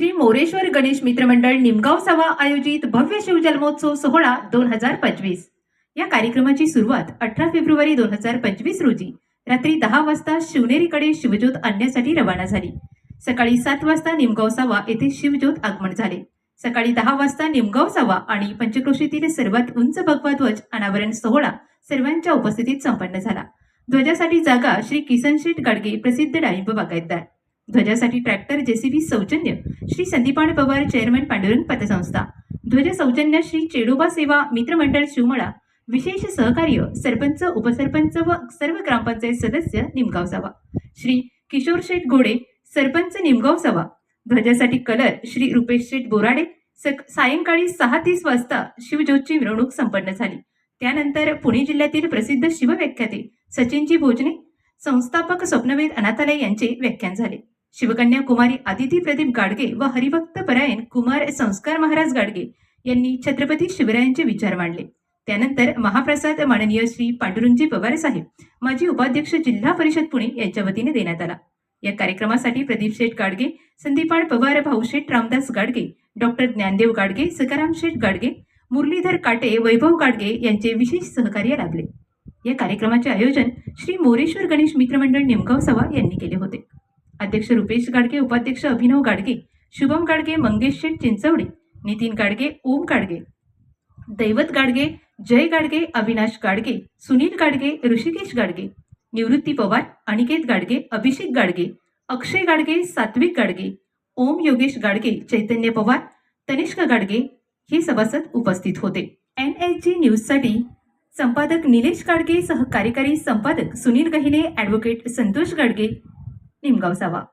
श्री मोरेश्वर गणेश मित्रमंडळ निमगाव सभा आयोजित भव्य शिवजन्मोत्सव सोहळा दोन हजार पंचवीस. या कार्यक्रमाची सुरुवात अठरा फेब्रुवारी दोन हजार पंचवीस रोजी रात्री दहा वाजता शिवनेरीकडे शिवज्योत आणण्यासाठी रवाना झाली. सकाळी सात वाजता निमगाव सावा येथे शिवज्योत आगमन झाले. सकाळी दहा वाजता निमगाव सावा आणि पंचक्रोशीतील सर्वात उंच भगवा ध्वज अनावरण सोहळा सर्वांच्या उपस्थितीत संपन्न झाला. ध्वजासाठी जागा श्री किसन शेठ गाडगे प्रसिद्ध डाळिंब बागायतदार. ध्वजासाठी ट्रॅक्टर जेसीबी सौजन्य श्री संदीपान पवार चेअरमन पांडुरंग पतसंस्था. ध्वज सौजन्य श्री चेडोबा सेवा मित्रमंडळ शिवमळा. विशेष सहकार्य सरपंच उपसरपंच व सर्व ग्रामपंचायत सदस्य निमगाव सभा श्री किशोर शेठ घोडे सरपंच निमगाव सभा ध्वजासाठी कलर श्री रुपेश शेठ बोराडे. सक सायंकाळी सहा तीस वाजता शिवज्योतची मिरवणूक संपन्न झाली. त्यानंतर पुणे जिल्ह्यातील प्रसिद्ध शिवव्याख्याते सचिनजी भोजने संस्थापक स्वप्नवेद अनाथालय यांचे व्याख्यान झाले. शिवकन्या कुमारी आदिती प्रदीप गाडगे व हरिभक्त परायण कुमार संस्कार महाराज गाडगे यांनी छत्रपती शिवरायांचे विचार मांडले. त्यानंतर महाप्रसाद माननीय श्री पांडुरंगजी पवार साहेब माजी उपाध्यक्ष जिल्हा परिषद पुणे यांच्या वतीने देण्यात आला. या कार्यक्रमासाठी प्रदीप शेठ गाडगे संदीपान पवार भाऊशेठ रामदास गाडगे डॉक्टर ज्ञानदेव गाडगे सकाराम शेठ गाडगे मुरलीधर काटे वैभव गाडगे यांचे विशेष सहकार्य लाभले. या कार्यक्रमाचे आयोजन श्री मोरेश्वर गणेश मित्रमंडळ निमगाव सवा यांनी केले होते. अध्यक्ष रुपेश गाडगे उपाध्यक्ष अभिनव गाडगे शुभम गाडगे मंगेश शेठ चिंचवडे नितीन गाडगे ओम गाडगे दैवत गाडगे जय गाडगे अविनाश गाडगे सुनील गाडगे ऋषिकेश गाडगे निवृत्ती पवार अनिकेत गाडगे अभिषेक गाडगे अक्षय गाडगे सात्विक गाडगे ओम योगेश गाडगे चैतन्य पवार तनिष्क गाडगे हे सभासद उपस्थित होते. एन एच जी न्यूजसाठी संपादक निलेश गाडगे सह कार्यकारी संपादक सुनील गहिने ॲडव्होकेट संतोष गाडगे निमगाव सावा